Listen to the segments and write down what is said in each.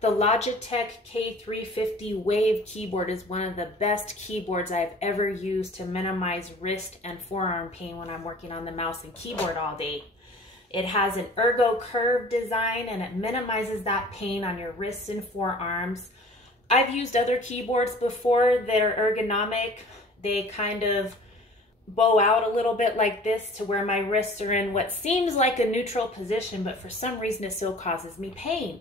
The Logitech K350 Wave keyboard is one of the best keyboards I've ever used to minimize wrist and forearm pain when I'm working on the mouse and keyboard all day. It has an ergo curve design and it minimizes that pain on your wrists and forearms. I've used other keyboards before that are ergonomic. They kind of bow out a little bit like this to where my wrists are in what seems like a neutral position, but for some reason it still causes me pain.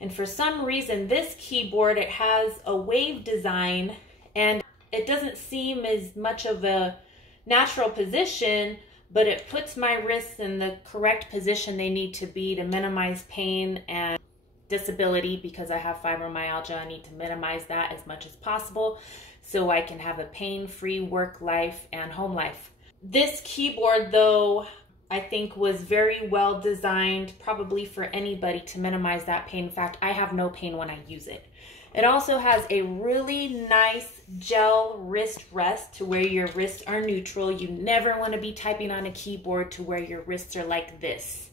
And for some reason, this keyboard, it has a wave design and it doesn't seem as much of a natural position, but it puts my wrists in the correct position they need to be to minimize pain and disability. Because I have fibromyalgia, I need to minimize that as much as possible so I can have a pain-free work life and home life. This keyboard, though, I think was very well designed, probably for anybody, to minimize that pain. In fact, I have no pain when I use it. It also has a really nice gel wrist rest to where your wrists are neutral. You never want to be typing on a keyboard to where your wrists are like this.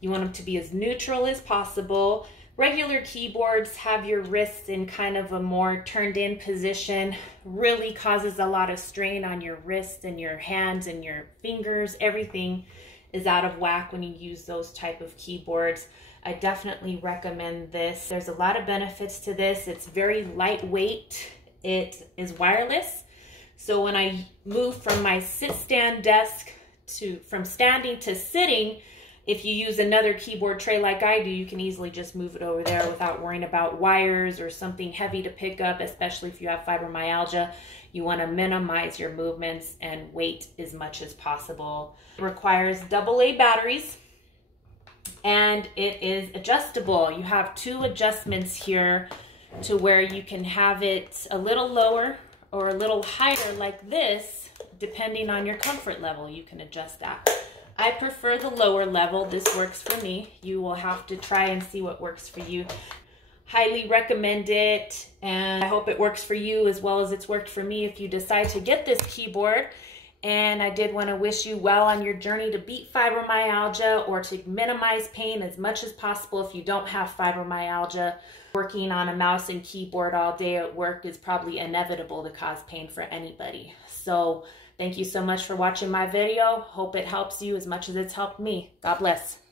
You want them to be as neutral as possible. Regular keyboards have your wrists in kind of a more turned in position. Really causes a lot of strain on your wrists and your hands and your fingers. Everything is out of whack when you use those type of keyboards. I definitely recommend this. There's a lot of benefits to this. It's very lightweight. It is wireless. So when I move from my sit-stand desk from standing to sitting, if you use another keyboard tray like I do, you can easily just move it over there without worrying about wires or something heavy to pick up, especially if you have fibromyalgia. You want to minimize your movements and weight as much as possible. It requires AA batteries and it is adjustable. You have two adjustments here to where you can have it a little lower or a little higher like this, depending on your comfort level. You can adjust that. I prefer the lower level. This works for me. You will have to try and see what works for you. Highly recommend it, and I hope it works for you as well as it's worked for me if you decide to get this keyboard. And I did want to wish you well on your journey to beat fibromyalgia or to minimize pain as much as possible if you don't have fibromyalgia. Working on a mouse and keyboard all day at work is probably inevitable to cause pain for anybody. So thank you so much for watching my video. Hope it helps you as much as it's helped me. God bless.